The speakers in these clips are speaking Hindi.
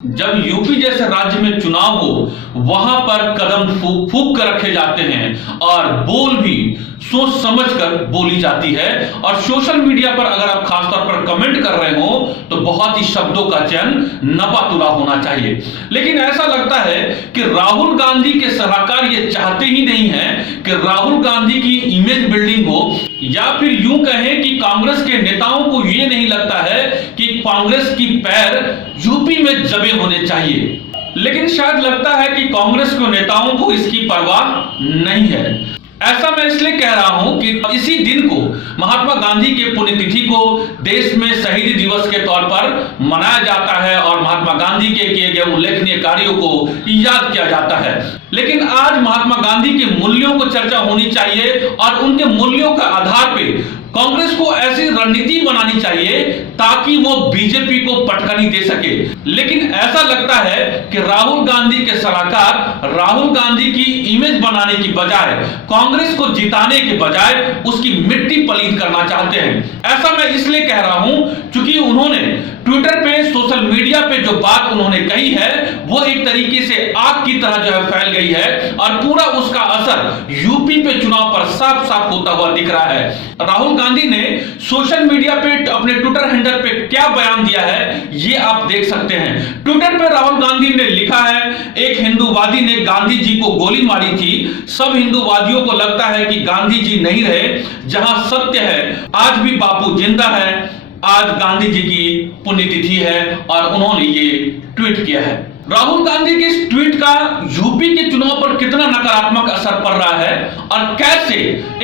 जब यूपी जैसे राज्य में चुनाव हो वहां पर कदम फूक फूक कर रखे जाते हैं और बोल भी सोच समझकर बोली जाती है। और सोशल मीडिया पर अगर आप खासतौर पर कमेंट कर रहे हो तो बहुत ही शब्दों का चयन नपातुला होना चाहिए। लेकिन ऐसा लगता है कि राहुल गांधी के सलाहकार ये चाहते ही नहीं है कि राहुल गांधी की इमेज बिल्डिंग हो, या फिर यूं कहें कि कांग्रेस के नेताओं को ये नहीं लगता है कि कांग्रेस की पैर यूपी में जमे होने चाहिए। लेकिन शायद लगता है कि कांग्रेस के नेताओं को इसकी परवाह नहीं है। ऐसा मैं इसलिए कह रहा हूं कि इसी दिन को महात्मा गांधी के पुण्यतिथि को देश में शहीद दिवस के तौर पर मनाया जाता है और महात्मा गांधी के किए गए उल्लेखनीय कार्यों को याद किया जाता है। लेकिन आज महात्मा गांधी के मूल्यों को चर्चा होनी चाहिए और उनके मूल्यों के आधार पर कांग्रेस को ऐसी रणनीति बनानी चाहिए ताकि वो बीजेपी को पटखनी दे सके। लेकिन ऐसा लगता है कि राहुल गांधी के सलाहकार राहुल गांधी की इमेज बनाने की बजाय कांग्रेस को जिताने के बजाय उसकी मिट्टी पलीद करना चाहते हैं। ऐसा मैं इसलिए कह रहा हूं क्योंकि उन्होंने ट्विटर पे, सोशल मीडिया पे जो बात उन्होंने कही है वो एक तरीके से आग की तरह जो है फैल गई है और पूरा उसका असर यूपी पे चुनाव पर साफ साफ होता हुआ दिख रहा है। राहुल गांधी ने सोशल मीडिया पे अपने ट्विटर हैंडल पे क्या बयान दिया है ये आप देख सकते हैं। ट्विटर पे राहुल गांधी ने लिखा है, एक हिंदूवादी ने गांधी जी को गोली मारी थी, सब हिंदूवादियों को लगता है कि गांधी जी नहीं रहे, जहां सत्य है आज भी बापू जिंदा है, आज गांधी जी की पुण्यतिथि है। और उन्होंने ये ट्वीट किया है। राहुल गांधी के इस ट्वीट का यूपी के चुनाव पर कितना नकारात्मक असर पड़ रहा है और कैसे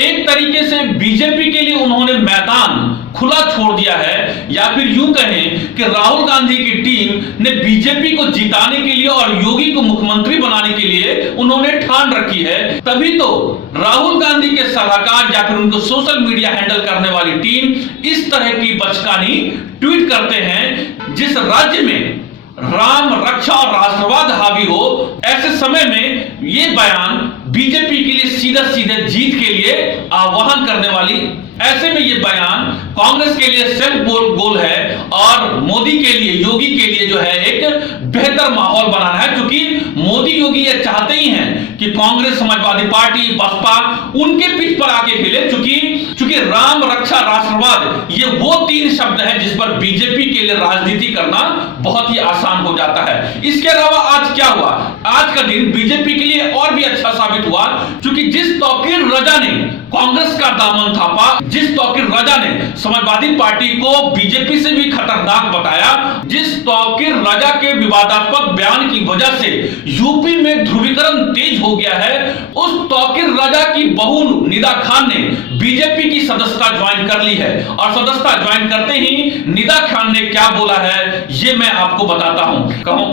एक तरीके से बीजेपी के लिए उन्होंने मैदान खुला छोड़ दिया है, या फिर यूं कहें कि राहुल गांधी की टीम ने बीजेपी को जिताने के लिए और योगी को मुख्यमंत्री बनाने के लिए उन्होंने ठान रखी है। तभी तो राहुल गांधी के सलाहकार या फिर उनको सोशल मीडिया हैंडल करने वाली टीम इस तरह की बचकानी ट्वीट करते हैं। जिस राज्य में राम रक्षा और राष्ट्रवाद हावी हो, ऐसे समय में ये बयान बीजेपी के लिए सीधा सीधा जीत के लिए आह्वान करने वाली, ऐसे में ये बयान कांग्रेस के लिए सेल्फ गोल है और मोदी के लिए, योगी के लिए जो है एक बेहतर माहौल बनाना है। क्योंकि मोदी योगी ये चाहते ही हैं कि कांग्रेस, समाजवादी पार्टी, बसपा उनके पीठ पर आके खेले। क्योंकि राम रक्षा राष्ट्रवाद ये वो तीन शब्द हैं जिस पर बीजेपी के लिए राजनीति करना बहुत ही आसान हो जाता है। इसके अलावा आज क्या हुआ, आज का दिन बीजेपी के लिए और भी अच्छा साबित हुआ क्योंकि जिस तौकीर रजा ने कांग्रेस का दामन थापा, जिस तौकीर रजा ने समाजवादी पार्टी को बीजेपी से भी खतरनाक बताया, जिस तौकीर रजा के विवादास्पद बयान की वजह से यूपी में ध्रुवीकरण तेज हो गया है, उस तौकीर रजा की बहू निदा खान ने बीजेपी की सदस्यता ज्वाइन कर ली है। और सदस्यता ज्वाइन करते ही निदा खान ने क्या बोला है ये मैं आपको बताता हूं।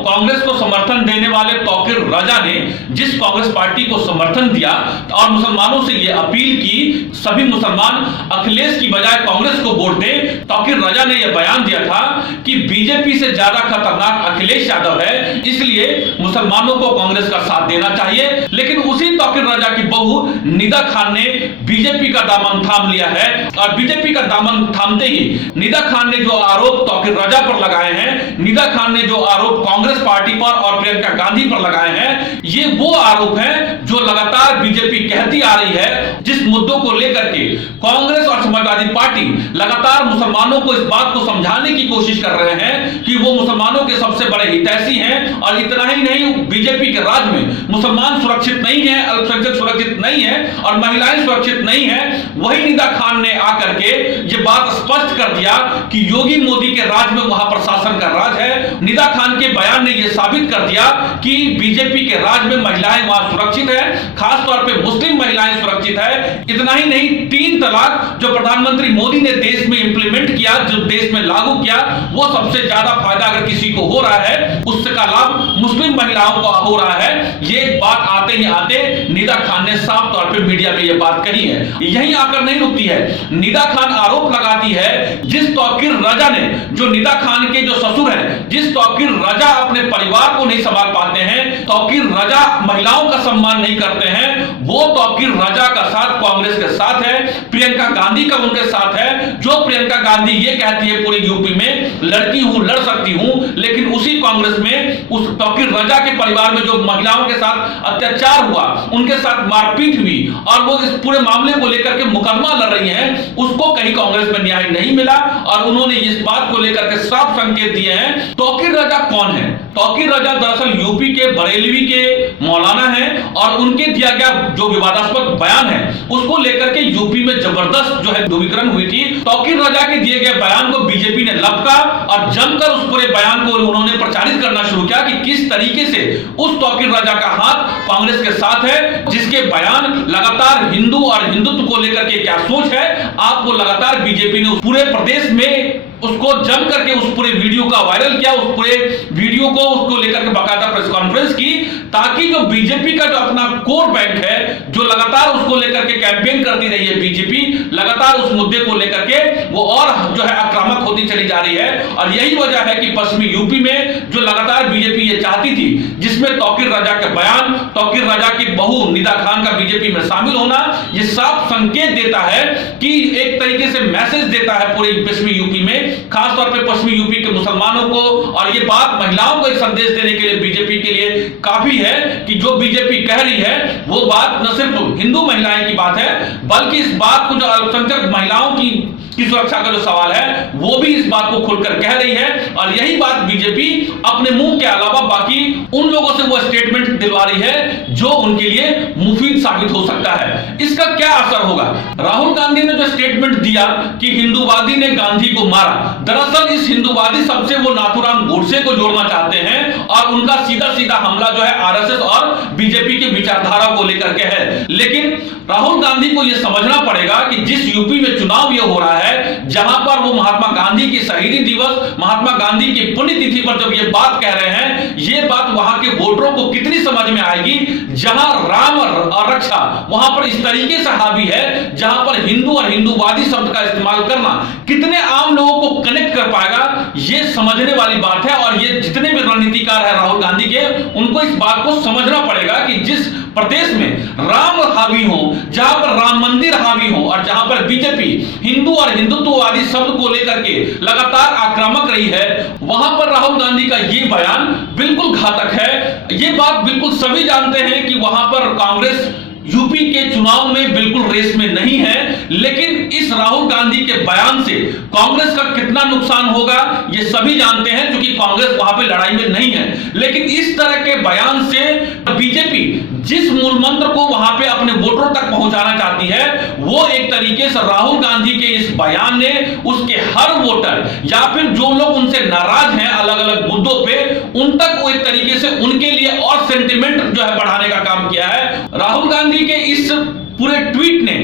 कांग्रेस को समर्थन देने वाले तौकीर रजा ने जिस कांग्रेस पार्टी को समर्थन दिया और मुसलमानों से यह अपील की सभी मुसलमान अखिलेश की बजाय कांग्रेस को वोट दें, तौकीर रजा ने यह बयान दिया था कि बीजेपी से ज्यादा खतरनाक अखिलेश यादव है, इसलिए मुसलमानों को कांग्रेस का साथ देना चाहिए। लेकिन उसी तौकीर रजा की बहू निदा खान ने बीजेपी का दामन थाम लिया है और बीजेपी का दामन थामते ही निदा खान ने जो आरोप तौकीर रजा पर लगाए हैं, निदा खान ने जो आरोप कांग्रेस पार्टी पर और प्रियंका गांधी पर लगाए हैं, ये वो आरोप हैं जो लगातार बीजेपी कहती आ रही है। जिस मुद्दों को लेकर के कांग्रेस और समाजवादी पार्टी लगातार मुसलमानों को इस बात को समझाने की कोशिश कर रहे हैं कि वो मुसलमानों के सबसे बड़े हितैषी हैं और इतना ही नहीं, बीजेपी के राज में मुसलमान सुरक्षित नहीं है, अल्पसंख्यक सुरक्षित नहीं है और महिलाएं सुरक्षित नहीं है। वही निदा खान ने आकर के ये बात स्पष्ट कर दिया कि योगी मोदी के राज में वहां प्रशासन का राज है। निदा खान के बयान ने यह साबित कर दिया कि बीजेपी के राज में महिलाएं वहां सुरक्षित है, खासतौर पर मुस्लिम महिलाएं सुरक्षित है। इतना ही नहीं, 3 तलाक जो प्रधानमंत्री मोदी ने देश में इंप्लीमेंट किया, जो देश में लागू किया, वो सबसे ज्यादा फायदा अगर किसी को हो रहा है उसका लाभ मुस्लिम महिलाओं का हो रहा है, ये बात आते ही आते निदा खान ने साफ तौर पे मीडिया में ये बात कही है। यहीं आकर नहीं रुकती है, निदा खान आरोप लगाती है जिस तौकीर रजा ने, जो निदा खान के जो ससुर हैं, जिस तौकीर रजा अपने परिवार को नहीं संभाल पाते हैं, तौकीर रजा महिलाओं का सम्मान नहीं करते हैं, वो तौकीर रजा का साथ कांग्रेस के साथ है, प्रियंका गांधी का उनके साथ है। जो प्रियंका गांधी ये कहती है पूरे यूपी में लड़की हूं, लड़ सकती हूं, लेकिन उसी कांग्रेस में उस तौकीर रजा के परिवार में जो महिलाओं के साथ अत्याचार हुआ, उनके साथ मारपीट हुई और वो इस पूरे मामले को लेकर के मुकदमा लड़ रही हैं, उसको कहीं कांग्रेस में न्याय नहीं मिला और उन्होंने इस बात को लेकर के साफ संकेत दिए हैं। तौकीर रजा कौन है? तौकीर रजा दरअसल यूपी के बरेलवी के मौलाना हैं और उनके दिया गया जो विवादास्पद बयान है उसको लेकर के यूपी में जबरदस्त जो है ध्रुवीकरण हुई थी। तौकीर रजा के दिए गए बयान को बीजेपी ने लपका और जमकर उस पूरे बयान को उन्होंने प्रचारित करना शुरू किया कि किस तरीके से उस तौकीर रजा का हाथ कांग्रेस के साथ है, जिसके बयान लगातार हिंदू और हिंदुत्व को लेकर के क्या सोच है, आपको लगातार बीजेपी ने पूरे प्रदेश में उसको जम करके उस पूरे वीडियो का वायरल किया, उस पूरे वीडियो को उसको लेकर के बाकायदा प्रेस कॉन्फ्रेंस की, ताकि जो बीजेपी का जो अपना कोर बैंक है, जो लगातार उसको लेकर के कैंपेन करती रही है बीजेपी, लगातार उस मुद्दे को लेकर के वो और जो है आक्रामक होती चली जा रही है। और यही वजह है कि पश्चिमी यूपी में जो लगातार बीजेपी ये चाहती थी, जिसमें तौकीर रजा के बयान, तौकीर रजा की बहू निदा खान का बीजेपी में शामिल होना, ये साफ संकेत देता है कि एक तरीके से मैसेज देता है पूरे पश्चिमी यूपी में, खासतौर पे पश्चिमी यूपी के मुसलमानों को, और ये बात महिलाओं को एक संदेश देने के लिए बीजेपी के लिए काफी है कि जो बीजेपी कह रही है वो बात न सिर्फ हिंदू महिलाएं की बात है, बल्कि इस बात को जो अल्पसंख्यक महिलाओं की सुरक्षा का जो सवाल है वो भी इस बात को खुलकर कह रही है। और यही बात बीजेपी अपने मुंह के अलावा बाकी उन लोगों से वो स्टेटमेंट दिलवा रही है जो उनके लिए मुफीद साबित हो सकता है। इसका क्या असर होगा? राहुल गांधी ने जो स्टेटमेंट दिया कि हिंदूवादी ने गांधी को मारा, दरअसल इस हिंदूवादी शब्द से वो नाथूराम गोडसे को जोड़ना चाहते हैं और उनका सीधा सीधा हमला जो है आरएसएस और बीजेपी की विचारधारा को लेकर के है। लेकिन राहुल गांधी को यह समझना पड़ेगा कि जिस यूपी में चुनाव ये हो रहा है, जहां पर वो महात्मा गांधी की शहीदी दिवस, महात्मा गांधी की पुण्यतिथि पर जब ये बात कह रहे हैं, ये बात वहां के वोटरों को कितनी समझ में आएगी, जहां राम और रक्षा वहां पर इस तरीके से हावी है, जहां पर हिंदू और हिंदूवादी शब्द का इस्तेमाल करना कितने आम लोगों को कनेक्ट कर पाएगा, ये समझने वाली बात है। और ये जितने भी रणनीतिकार है राहुल गांधी के, उनको इस बात को समझना पड़ेगा कि जिस प्रदेश में राम हावी हो, जहां पर राम मंदिर हावी हो और जहां पर बीजेपी हिंदू और हिंदुत्ववादी शब्द को लेकर के लगातार आक्रामक रही है, वहां पर राहुल गांधी का ये बयान बिल्कुल घातक है। ये बात बिल्कुल सभी जानते हैं कि वहां पर कांग्रेस यूपी के चुनाव में बिल्कुल रेस में नहीं है, लेकिन इस राहुल गांधी के बयान से कांग्रेस का कितना नुकसान होगा ये सभी जानते हैं, क्योंकि कांग्रेस वहां पे लड़ाई में नहीं है। लेकिन इस तरह के बयान से बीजेपी जिस मूल मंत्र को वहां पे अपने वोटरों तक पहुंचाना चाहती है, वो एक तरीके से राहुल गांधी के इस बयान ने उसके हर वोटर या फिर जो लोग उनसे नाराज हैं अलग अलग मुद्दों पे, उन तक वो एक तरीके से उनके लिए और सेंटिमेंट जो है बढ़ाने का काम किया है। राहुल गांधी के इस पूरे ट्वीट ने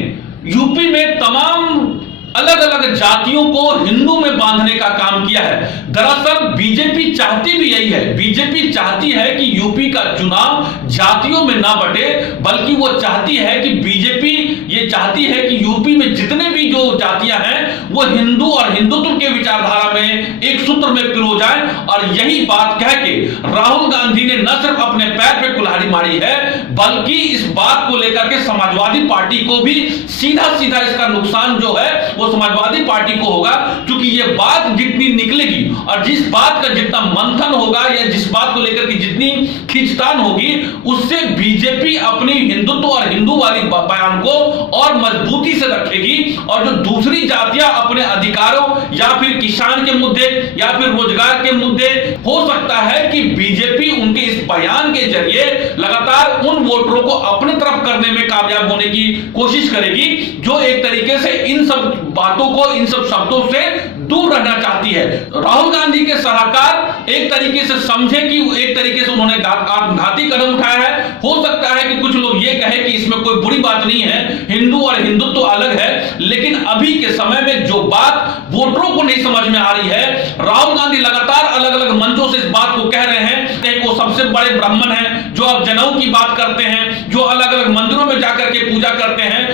यूपी में तमाम अलग अलग जातियों को हिंदू में बांधने का काम किया है। दरअसल बीजेपी चाहती भी यही है, बीजेपी चाहती है कि यूपी का चुनाव जातियों में ना बटे, बल्कि वो चाहती है कि बीजेपी ये चाहती है कि यूपी में जितने भी जो जातियां हैं वो हिंदू और हिंदुत्व के विचारधारा में एक सूत्र में पिरो जाए। और यही बात कह के राहुल गांधी ने न सिर्फ अपने पैर पे कुल्हाड़ी मारी है, बल्कि इस बात को लेकर के समाजवादी पार्टी को भी सीधा सीधा इसका नुकसान जो है वो समाजवादी पार्टी को होगा, क्योंकि ये बात जितनी निकलेगी और जिस बात का जितना मंथन होगा या जिस बात को लेकर के जितनी खींचतान होगी, उससे बीजेपी अपनी हिंदुत्व और हिंदू वाली बयान को और मजबूती से रखेगी। और जो दूसरी जातियां अपने अधिकारों या फिर किसान के मुद्दे या फिर रोजगार के मुद्दे, हो सकता है कि बीजेपी उनके इस बयान के जरिए लगातार उन वोटरों को अपने तरफ करने में कामयाब होने की कोशिश करेगी, जो एक तरीके से इन सब बातों को, इन सब शब्दों से दूर रहना चाहती है। राहुल गांधी के सलाहकार एक तरीके से समझे कि एक तरीके से उन्होंने घाती कदम उठाया है। हो सकता है कि कुछ लोग ये कहे कि इसमें कोई बुरी बात नहीं है, हिंदू और हिंदुत्व अलग है, लेकिन अभी के समय में जो बात वोटरों को नहीं समझ में आ रही है, राहुल गांधी लगातार अलग अलग मंचों से इस बात को कह रहे हैं, वो सबसे बड़े ब्राह्मण हैं, जो अब जनेऊ की बात करते हैं, जो अलग अलग मंदिरों में जाकर के पूजा करते हैं,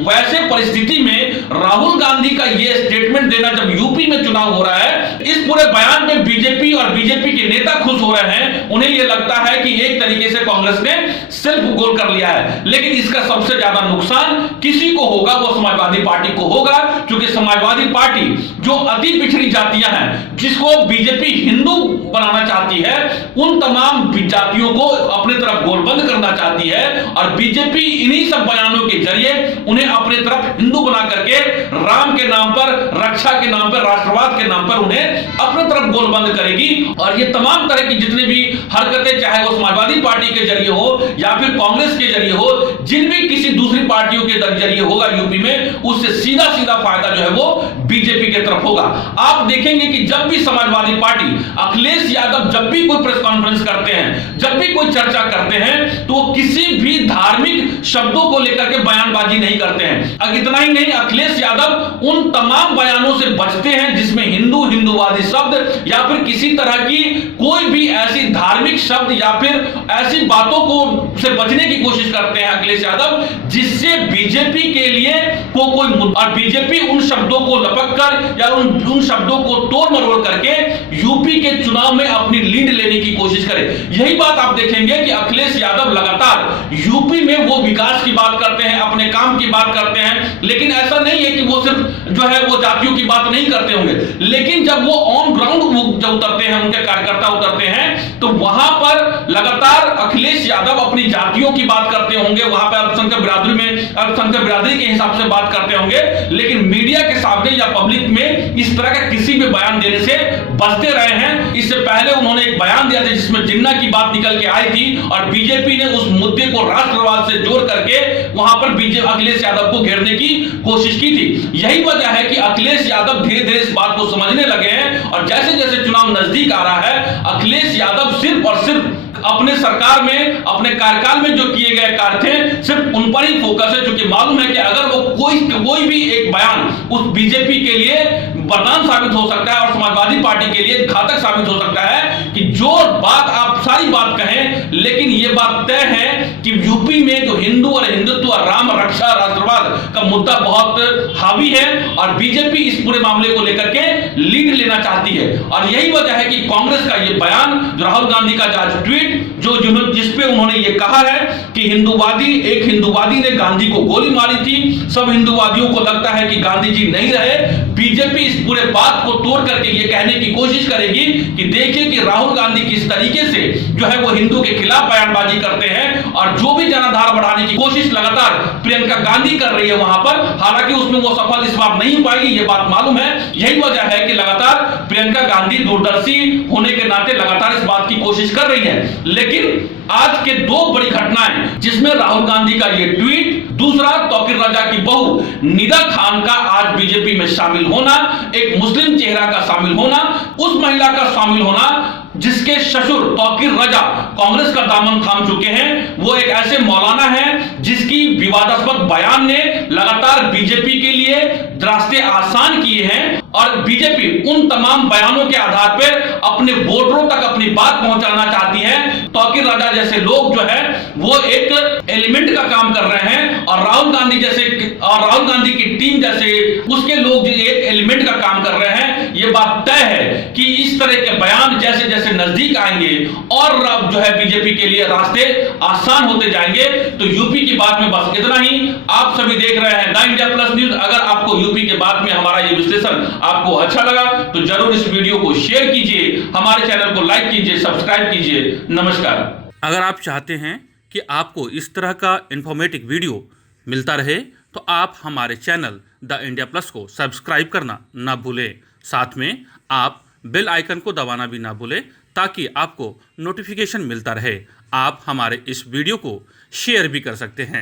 वैसे परिस्थिति में राहुल गांधी का ये स्टेटमेंट देना जब यूपी में चुनाव हो रहा है, इस पूरे बयान में बीजेपी और बीजेपी के नेता खुश हो रहे हैं। उन्हें यह लगता है कि एक तरीके से कांग्रेस ने सेल्फ गोल कर लिया है। लेकिन इसका सबसे ज्यादा नुकसान किसी को होगा, वो समाजवादी पार्टी को होगा, क्योंकि समाजवादी पार्टी जो अति पिछड़ी जातियां हैं, जिसको बीजेपी हिंदू बनाना चाहती है, उन तमाम जातियों को अपने तरफ गोलबंद करना चाहती है, और बीजेपी इन्हीं सब बयानों के जरिए उन्हें अपने तरफ हिंदू बना करके राम के नाम पर, रक्षा के नाम पर, राष्ट्रवाद के नाम पर उन्हें अपने तरफ गोलबंद करेगी। और ये तमाम तरह की जितने भी हरकतें, चाहे वो समाजवादी पार्टी के जरिए हो या फिर कांग्रेस के जरिए हो, जिन भी किसी दूसरी पार्टियों के जरिए होगा यूपी में, उससे सीधा सीधा फायदा जो है वो बीजेपी की तरफ होगा। आप देखेंगे कि जब भी समाजवादी पार्टी, अखिलेश यादव जब भी कोई प्रेस कॉन्फ्रेंस करते हैं, जब भी कोई चर्चा करते हैं, तो वो किसी भी धार्मिक शब्दों को लेकर के बयानबाजी नहीं करते हैं। अब इतना ही नहीं, अखिलेश यादव उन तमाम बयानों से बचते हैं जिसमें हिंदूवादी शब्द या फिर किसी तरह की कोई भी ऐसी धार्मिक शब्द या फिर ऐसी बातों को से बचने की कोशिश करते हैं अखिलेश यादव, जिससे बीजेपी के लिए कोई और बीजेपी उन शब्दों को लपक कर या उन शब्दों को तोड़ मरोड़ करके यूपी के चुनाव में अपनी लीड लेने की कोशिश करे। यही बात आप देखेंगे कि अखिलेश यादव लगातार यूपी में वो विकास की बात करते हैं, अपने काम की बात करते हैं, लेकिन ऐसा नहीं है कि वो सिर्फ जो है वो जातियों की बात नहीं करते होंगे, लेकिन जब वो ऑन ग्राउंड जब उतरते हैं, उनके कार्यकर्ता उतरते हैं, तो वहां पर लगातार अखिलेश यादव अपनी जातियों की बात करते होंगे, वहां पर अल्पसंख्यक बिरादरी में अल्पसंख्यक बिरादरी के हिसाब से बात करते होंगे, लेकिन मीडिया के सामने या पब्लिक में इस तरह का किसी भी बयान देने से बचते रहे हैं। इससे पहले उन्होंने एक बयान दिया था जिसमें जिन्ना की बात निकल के आई थी, और बीजेपी ने उस मुद्दे को राष्ट्रवाद से जोड़ करके वहां पर अखिलेश यादव को घेरने की कोशिश की थी। यही वजह है कि अखिलेश यादव धीरे धीरे इस बात को समझने लगे हैं, और जैसे जैसे चुनाव नजदीक आ रहा है, अखिलेश यादव सिर्फ और सिर्फ अपने सरकार में, अपने कार्यकाल में जो किए गए कार्य थे, सिर्फ उन पर ही फोकस है, क्योंकि मालूम है कि अगर वो कोई भी एक बयान उस बीजेपी के लिए वरदान साबित हो सकता है और समाजवादी पार्टी के लिए घातक साबित हो सकता है, कि जो बात आप सारी बात कहें, लेकिन ये बात तय है कि यूपी में जो हिंदू और हिंदुत्व, राम, रक्षा, राष्ट्रवाद का मुद्दा बहुत हावी है, और बीजेपी इस पूरे मामले को लेकर के लीड लेना चाहती है। और यही वजह है कि कांग्रेस का ये बयान, जो राहुल गांधी का आज ट्वीट, जिसपे उन्होंने ये कहा है कि एक हिंदूवादी ने गांधी को गोली मारी थी, सब हिंदूवादियों को लगता है कि गांधी जी नहीं रहे। बीजेपी इस पूरे बात को तोड़ करके ये कहने की कोशिश करेगी कि देखिए कि राहुल गांधी किस तरीके से जो है वो हिंदू के खिलाफ बयानबाजी करते हैं, और जो भी जनाधार बढ़ाने की कोशिश लगातार प्रियंका गांधी कर रही है वहां पर, हालांकि उसमें वो सफल इस बार नहीं पाएगी, ये बात मालूम है। यही वजह है कि लगातार प्रियंका गांधी दूरदर्शी होने के नाते लगातार इस बात की कोशिश कर रही है। लेकिन आज के दो बड़ी घटनाएं, जिसमें राहुल गांधी का ये ट्वीट, दूसरा तौकीर रजा की बहू निदा खान का आज बीजेपी में शामिल होना, एक मुस्लिम चेहरा का शामिल होना, उस महिला का शामिल होना जिसके ससुर तौकीर रजा कांग्रेस का दामन थाम चुके हैं। वो एक ऐसे मौलाना हैं जिसकी विवादास्पद बयान ने लगातार बीजेपी के लिए रास्ते आसान किए हैं, और बीजेपी उन तमाम बयानों के आधार पर अपने वोटरों तक अपनी बात पहुंचाना चाहती है। तौकीर रजा जैसे लोग जो है वो एक एलिमेंट का काम कर रहे हैं, और राहुल गांधी की टीम जैसे उसके लोग एक एलिमेंट का काम कर रहे हैं। ये बात तय है कि इस तरह के बयान जैसे जैसे नजदीक आएंगे और जो है बीजेपी के लिए रास्ते आसान होते जाएंगे। तो यूपी की बात में बस इतना ही। आप सभी देख रहे हैं द इंडिया प्लस न्यूज। अगर आपको यूपी के बात में हमारा ये विश्लेषण आपको अच्छा लगा तो जरूर इस वीडियो को शेयर कीजिए, हमारे चैनल को लाइक कीजिए, सब्सक्राइब कीजिए। नमस्कार। अगर आप चाहते हैं कि आपको इस तरह का इंफॉर्मेटिव वीडियो मिलता रहे तो आप हमारे चैनल द इंडिया प्लस को सब्सक्राइब करना ना भूलें। साथ में आप बेल आइकन को दबाना भी ना भूलें ताकि आपको नोटिफिकेशन मिलता रहे। आप हमारे इस वीडियो को शेयर भी कर सकते हैं।